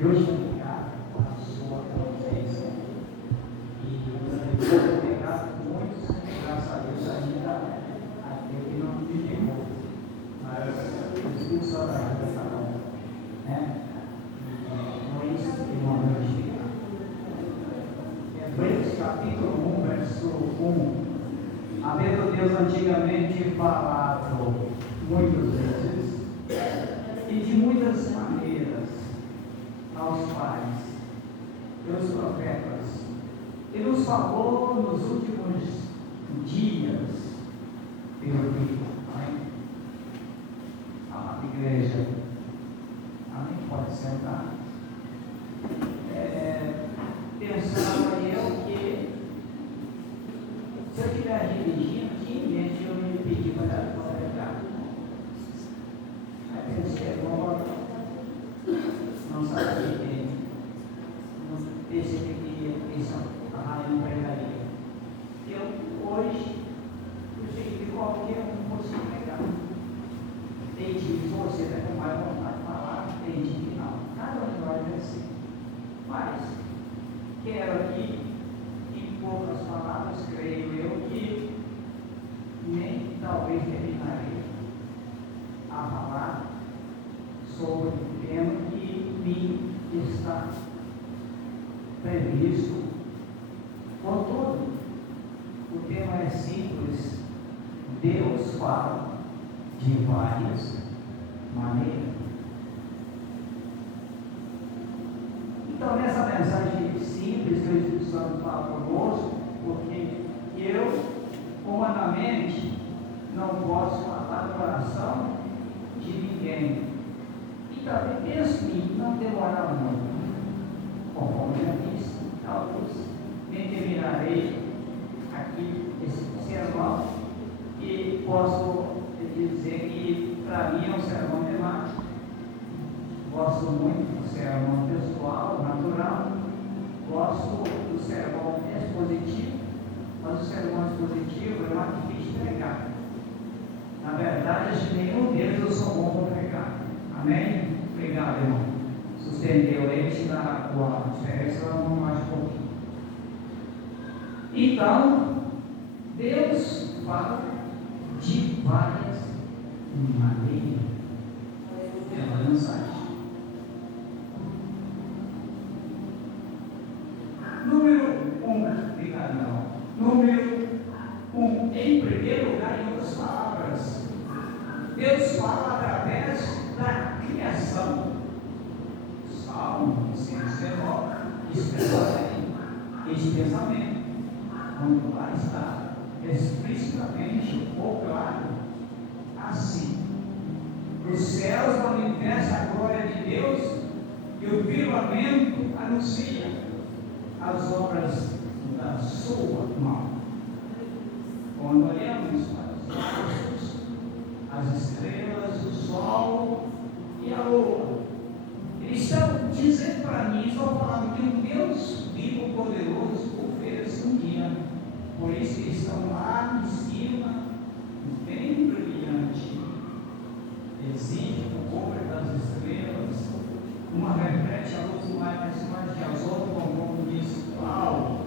Deus te obrigado pela sua presença. E Deus obrigado por muitos, graças a Deus, ainda aquele que não me queimou. Mas o Espírito Santo ajuda cada um. Né? Então é isso que nós vamos chegar. Hebreus capítulo 1, verso 1. Havendo Deus antigamente falado muitas vezes e de muitas maneiras aos pais, pelos profetas, e nos falou nos últimos dias pelo Filho. Amém? Amada igreja, amém? Pode sentar. Pensava eu que se eu estiver dirigindo aqui, gente, eu me pedi para pregar. Aí pensei agora, não sabia que pensei que a rainha não pregaria. Hoje, eu sei que qualquer um fosse pregar. Tem dia que você vai com mais vontade de falar, tem dia que não. Cada um vai vencer. Mas, quero aqui, em poucas palavras, creio eu que nem talvez terminarei a falar sobre o tema que me está previsto. Contudo, o tema é simples. Deus fala de várias maneiras. Então, nessa mensagem simples que o Espírito Santo fala conosco, porque eu, humanamente, não posso falar do coração de ninguém. E também penso que não demorará muito. Conforme já disse, talvez nem terminarei aqui esse sermão, e posso dizer que para mim é um sermão temático. Gosto muito do sermão pessoal, natural, gosto do sermão expositivo, mas o sermão expositivo é mais difícil de pregar. Na verdade, acho que nenhum deles eu sou bom para pregar. Amém? Obrigado, irmão. Suspendeu ele na diferença, vamos mais um pouquinho. Então, Deus fala de várias maneiras. É uma mensagem. Número 1, em primeiro lugar, em outras palavras, Deus fala através da criação. Salmo 119 expressa esse pensamento, quando lá está explicitamente ou claro, assim: os céus manifestam a glória de Deus e o firmamento anuncia as obras da sua mão. Quando olhamos para os astros, as estrelas, o sol e a lua, eles estão dizendo para mim, estão falando que um Deus vivo, poderoso, o fez um dia. Por isso que eles estão lá em cima, bem brilhante. Existe o cobre das estrelas, uma reflete a luz mais que as outras, como diz Paulo.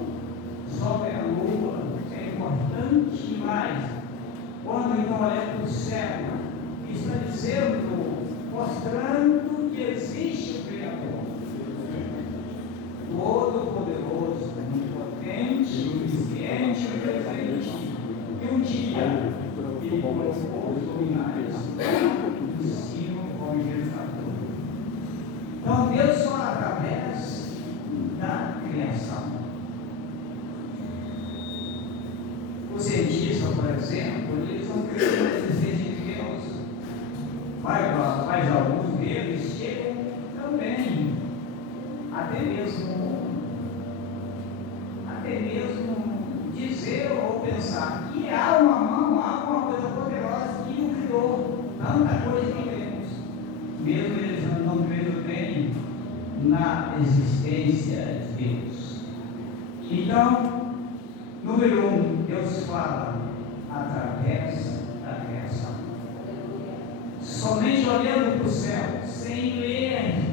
Sobre a lua é importante demais. Quando então olha para o céu, está dizendo, mostrando que existe o Criador, todo-poderoso, onipotente, onisciente e presente, e um dia ele colocou os luminares em cima como libertador. Então Deus fala através da criação. Os cientistas, por exemplo, eles não creem na existência de Deus, mas alguns deles chegam também, até mesmo dizer ou pensar que há uma mão, há uma coisa poderosa que o criou, tanta coisa que vemos, mesmo eles não crendo bem na existência de Deus. Então, número 1, Deus fala através da criação. Somente olhando para o céu, sem ler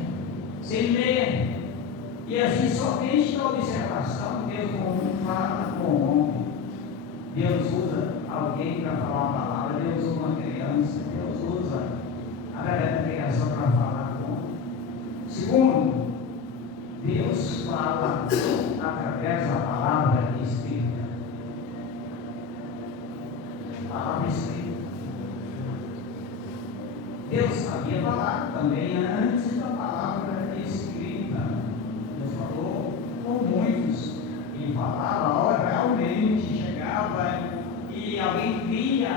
E assim, somente na observação, Deus não fala com o homem. Deus usa alguém para falar a palavra, Deus usa uma criança, Deus usa através da criação para falar com o homem. Segundo, Deus fala através da palavra escrita. Palavra escrita. Deus sabia falar também antes da palavra escrita. Deus falou com muitos. Ele falava, a hora realmente chegava e alguém via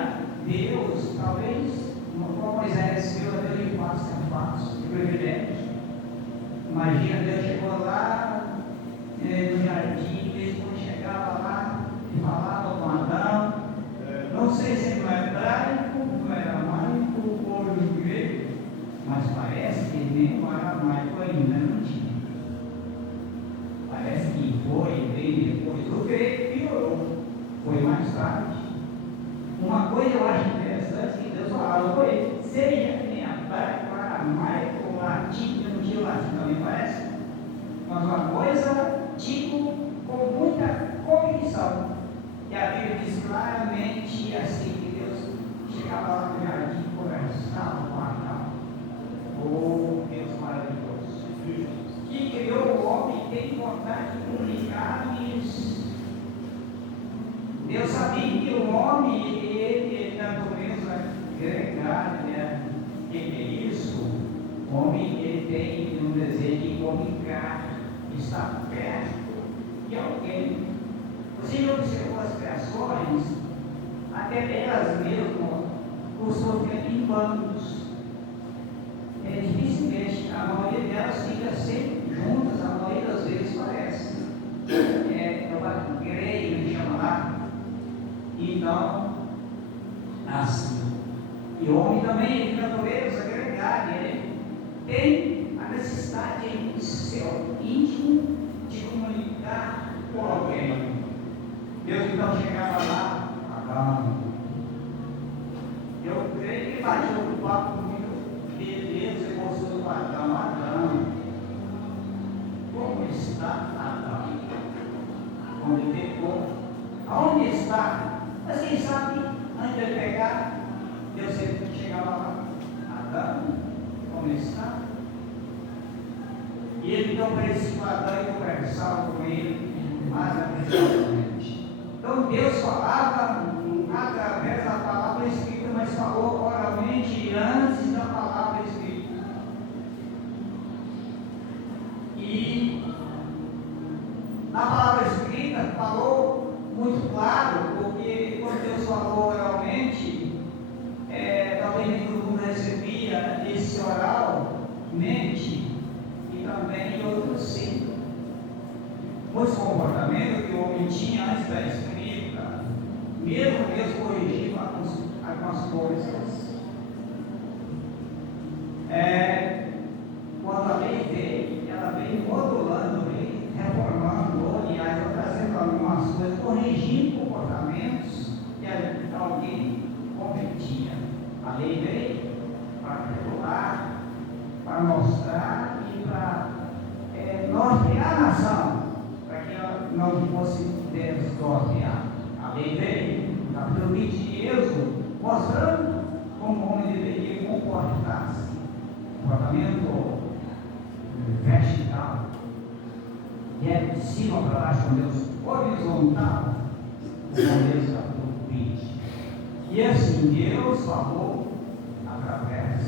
Deus, talvez, como Moisés viu a Deus em face a face, que privilégio. Imagina, Deus chegou lá no jardim, Deus quando chegava lá e falava com Adão. Não sei se ele não é hebraico, não era aramaico ou grego, mas parece que nem o aramaico ainda não tinha. Parece que foi bem depois. O grego piorou, foi mais tarde. Uma coisa eu acho interessante que Deus falava com ele: seja em hebraico, aramaico, latim. Não tinha latim também, parece. Mas uma coisa digo com muita convicção, que a Bíblia diz claramente assim, que Deus chegava lá no jardim e conversava com Adão. Oh, Deus maravilhoso, que criou o homem e tem vontade de comunicar-lhes. Deus sabia que o homem, ele natureza gregária, que é isso? O homem, ele tem um desejo de comunicar, estar perto de alguém. Você já observou as criações, até elas mesmas costumam ficar em bandos. Dificilmente, a maioria delas fica sempre juntas, a maioria das vezes parece. É uma greia, ele chama lá. Então, assim. E o homem também, de natureza gregária, ele tem a necessidade em seu íntimo de comunicar com alguém. Deus então chegava lá, Adão. Eu creio que batia o papo muito beleza e gostoso com Adão. Adão, como está Adão? Quando ele pegou, aonde está? Mas quem sabe, antes de ele pegar, Deus sempre chegava lá, Adão, como está? E ele então parecia com Adão e conversava com ele mais apressadamente. Então Deus falava através da palavra escrita, mas falou oralmente antes da palavra escrita. E na palavra escrita falou muito claro, porque quando Deus falou oralmente, talvez nem todo mundo recebia esse oralmente, e também outros sim. Muitos comportamentos que o homem tinha antes da escrita, mesmo Deus corrigindo algumas coisas. Quando a lei veio, ela veio modulando, veio reformando, aliás, trazendo algumas coisas, corrigindo comportamentos que alguém cometia. A lei veio para regular, para mostrar e para nortear a nação, para que ela não fosse desnorteada. A lei veio, no capítulo 20 de Êxodo, mostrando como o homem deveria comportar-se. Comportamento vertical, que é de cima para baixo, com Deus horizontal, com Deus capítulo 20. E assim Deus falou através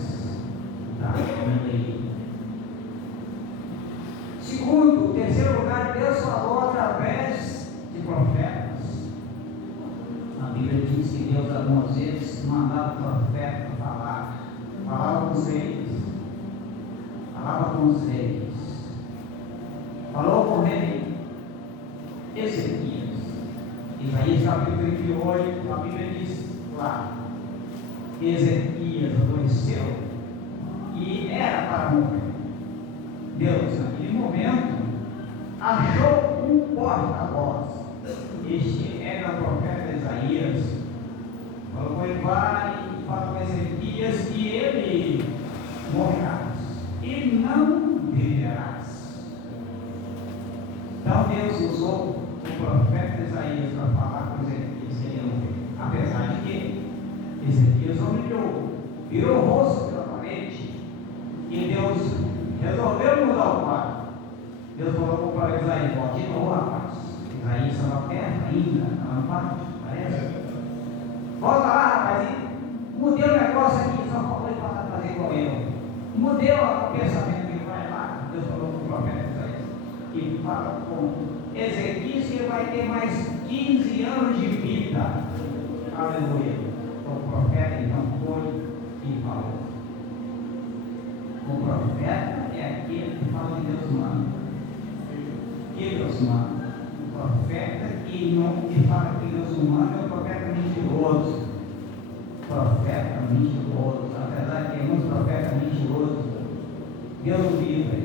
da lei. Segundo, terceiro lugar, Deus falou através de profetas. A Bíblia diz que Deus algumas vezes mandava o profeta falar, falava com os reis, falou com o rei Ezequias. Isaías capítulo 38, a Bíblia diz lá, Ezequias adoeceu e era para morrer. Deus, naquele momento, achou um porta-voz. Este era o profeta Isaías. Falou com ele, vai e fala com Ezequias que ele morrerás e não viverás. humilhou, virou o rosto pela parede, e Deus resolveu mudar o quadro. Deus falou para Isaías: de novo, rapaz. Isaías estava perto ainda, estava no quarto, parece. Volta lá, rapaz, e mudei o negócio aqui, só falou ele para fazer igual eu. Mudei o pensamento que vai lá. Deus falou para o profeta Isaías, e fala com Ezequias que ele vai ter mais 15 anos de vida. Aleluia. O profeta então foi e falou. O profeta é aquele que fala de Deus humano. Que Deus humano? O profeta que fala que Deus humano é o profeta mentiroso. Profeta mentiroso. Apesar de que tem muitos profetas mentirosos, Deus o livre.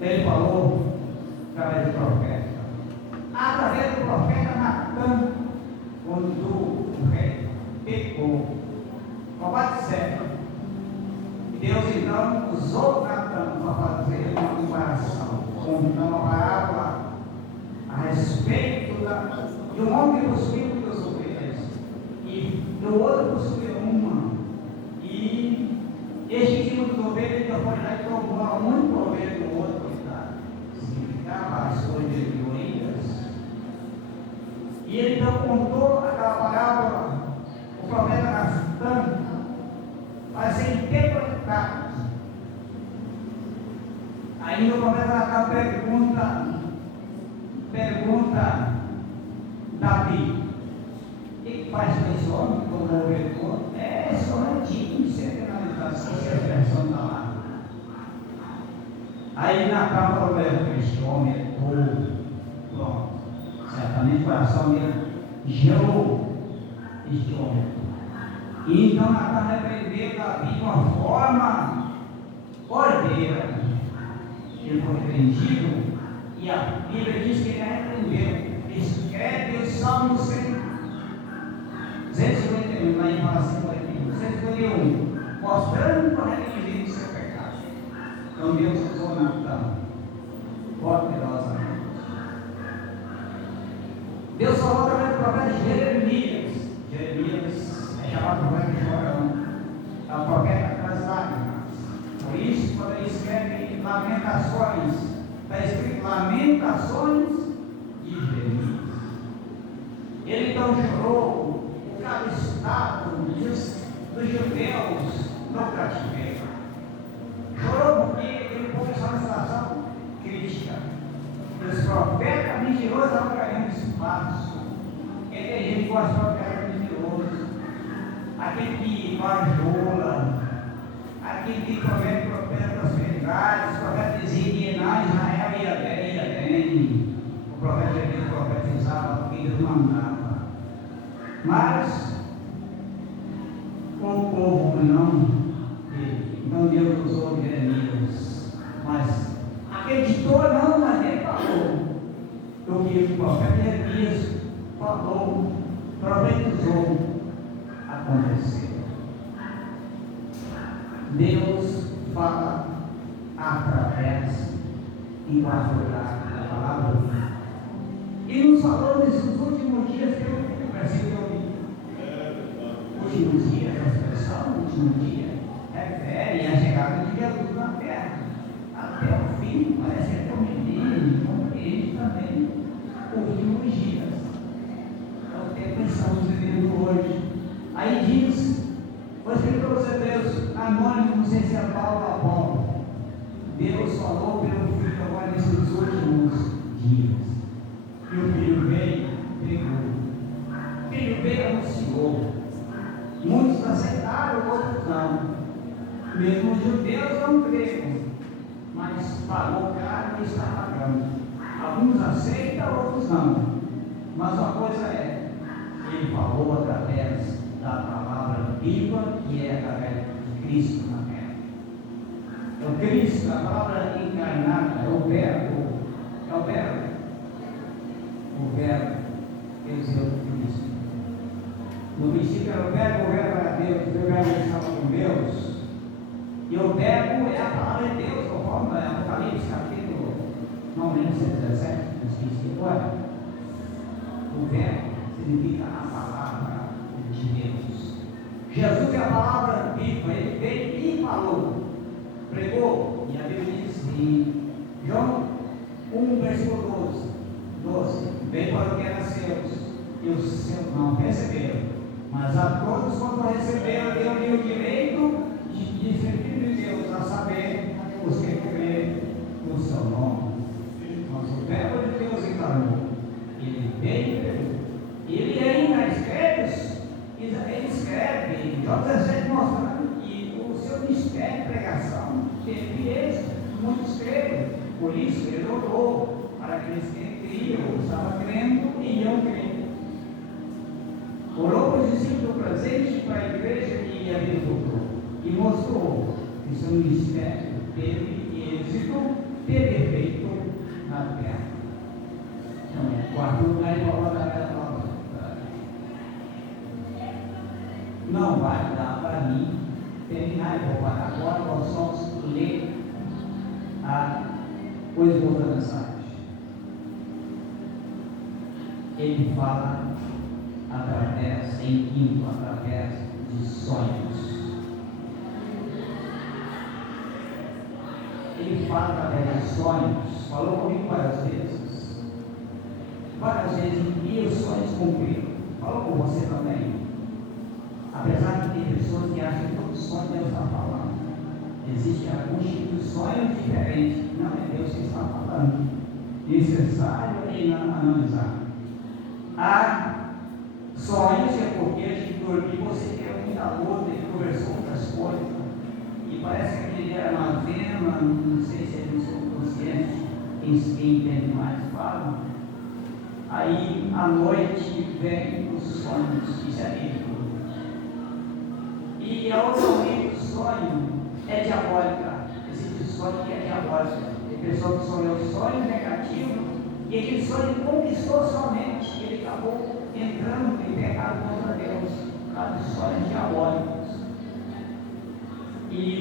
Ele falou através do profeta. Através do profeta Natan, quando o rei pecou, louvado seja, Deus então usou Natan para fazer uma comparação, contando uma parábola a respeito de um homem que possuía muitas ovelhas e do outro possuía uma. E este tipo de ovelha ele foi lá e tomou a única ovelha do outro, coitado. Significava as coisas de origens. E ele então contou aquela parábola, o profeta Natan, para ser interpretado. Aí o profeta Natan pergunta Davi: o que faz com esse homem? Como o vetor? É só antigo, sem penalização, sem versão da lá. Aí Natan falou para ele: este homem é todo. Pronto. Certamente o coração dele gelou este homem. E então Natan repreendeu Davi de uma forma ordeira. Ele foi repreendido e a Bíblia diz que ele repreendeu. Escreve o Salmo 251, lá em Malaci 251, mostrando o arrependimento do seu pecado. Então Deus usou Natan poderosamente. Deus falou através do profeta Jeremias. Jeremias é chamado profeta de chorão, é o profeta das lágrimas. Por isso, quando ele escreve Lamentações, está escrito Lamentações de Jeremias. Ele então chorou por cada estado dos judeus no cativeiro. Chorou porque ele começou uma situação crítica. E os profetas mentirosos estavam ganhando espaço. Ele tem gente que gosta de profetas mentirosos, aquele que bajula, aquele que promete prosperidade. Os profetas diziam que Israel ia bem. O profeta Jeremias profetizava porque Deus mandava. Mas o povo não Deus usou Jeremias. Mas acreditou não, mas ele falou. O que o profeta Jeremias falou, profetizou, aconteceu. Deus fala através, em quarto lugar, da palavra. E nos falou nesses últimos dias, que eu versículo últimos dias, a expressão último dia, refere à chegada de Jesus na terra. Até o fim, parece que o menino compreende também os últimos dias. É o tempo que estamos vivendo hoje. Aí diz, o escritor dos Hebreus, anônimo, não sei se é Paulo ou Apolo, Deus falou pelo Filho agora nesses últimos dias. E o Filho veio, pregou. O Filho veio, anunciou. Muitos aceitaram, outros não. Mesmo os judeus não creram, mas pagou caro e está pagando. Alguns aceitam, outros não. Mas uma coisa é, ele falou através da palavra viva, que é através de Cristo na terra. É o Cristo, a palavra encarnada, é o verbo. O verbo, quer dizer, o Cristo. No princípio era o verbo era Deus, o verbo estava com Deus. E o verbo é a palavra de Deus, conforme Apocalipse, capítulo, não lembro se é 17, não esqueci agora. O verbo significa a palavra de Deus. Jesus é a palavra viva, ele veio e falou, pregou, e a Bíblia diz em João 1, versículo 12: veio para o que era seus, e os seus não receberam, mas a todos quanto receberam, deu-lhe o direito de servir de Deus, a saber, os que creem no seu nome. Mas o verbo de Deus encarnou, ele veio e pregou. Ele ainda escreve, João 17 mostrando que o seu ministério de pregação teve êxito, muitos creram, por isso ele orou para aqueles que criam, estavam crendo e iam crendo. Orou para os discípulos presentes, para a igreja que havia voltou, e mostrou que seu ministério teve êxito, teve efeito na terra. Então, quarto lugar, igual a não vai dar para mim terminar e vou parar agora. Nós vamos ler o esboço da mensagem. Ele fala através, em quinto, através de sonhos. Ele fala através de sonhos. Falou comigo várias vezes. E os sonhos cumpriram. Falou com você também. Apesar de ter pessoas que acham que todo sonho Deus está falando, existem alguns tipos de sonhos diferentes. Não é Deus que está falando. Necessário é analisar. Há sonhos que é porque a gente dormiu, você tem muita luta e conversou outras coisas. E parece que aquele era uma vena, não sei se é no subconsciente, quem entende mais fala. Aí à noite vem os sonhos, isso é bíblico. E a outra origem do sonho é diabólica. Existe sonho que é diabólica. Tem pessoa que sonhou sonho negativo e aquele sonho conquistou sua mente. Ele acabou entrando em pecado contra Deus por causa de sonhos diabólicos.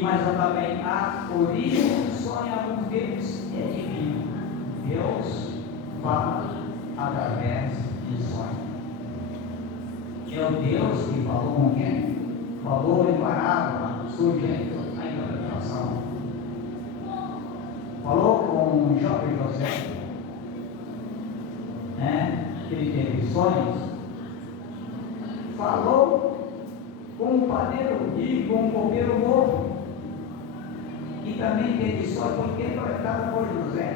Mas também a origem do sonho, alguns deles é divino. Deus fala através de sonho. É o Deus que falou com quem? Falou em parábola, surgindo a interpretação. Falou com o jovem José, que ele teve sonhos. Falou com o padeiro e com o copeiro novo, que também teve sonhos, foi interpretado por José.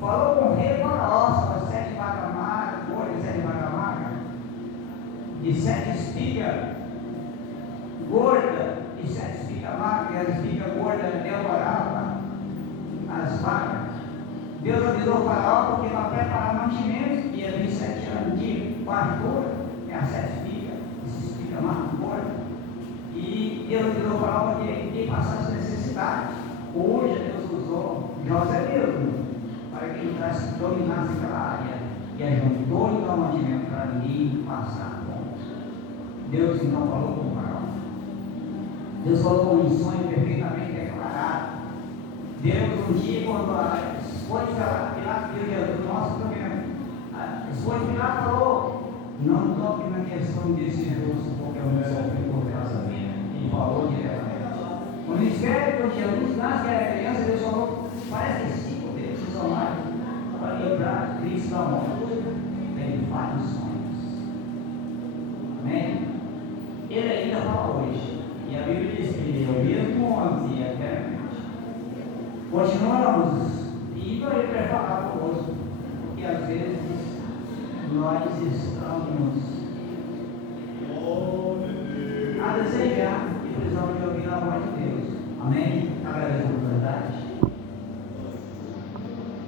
Falou com o rei Faraó sobre 7 vacas magras, gordas, 7 vacas magras, e 7 espigas gorda e 7 espigas magras, e as espigas gordas devoravam as vacas. Deus avisou o Faraó porque para preparar mantimentos ia vir 7 anos de fartura, a 7 espigas, essa espiga mais gorda. E Deus avisou o Faraó porque ele passasse necessidade. Hoje Deus usou José mesmo para que ele dominasse aquela área e ajuntou e dá um mantimento para ninguém passar fome. Deus então falou com o Faraó. Deus falou com um sonho perfeitamente declarado. Deus, um dia, quando foi Pilato viu Jesus, nosso problema, foi Pilato falou: não toque na questão desse justo, porque eu não sofri por causa minha. Ele falou diretamente. O ministério de Jesus, nasce que era criança, Deus falou: parece que 5 deles são mais para livrar Cristo da morte. Ele faz os sonhos. Amém? Ele ainda fala hoje. E a Bíblia diz que ele é o mesmo ontem e eternamente. Continuamos e ele preparar conosco, porque às vezes nós estamos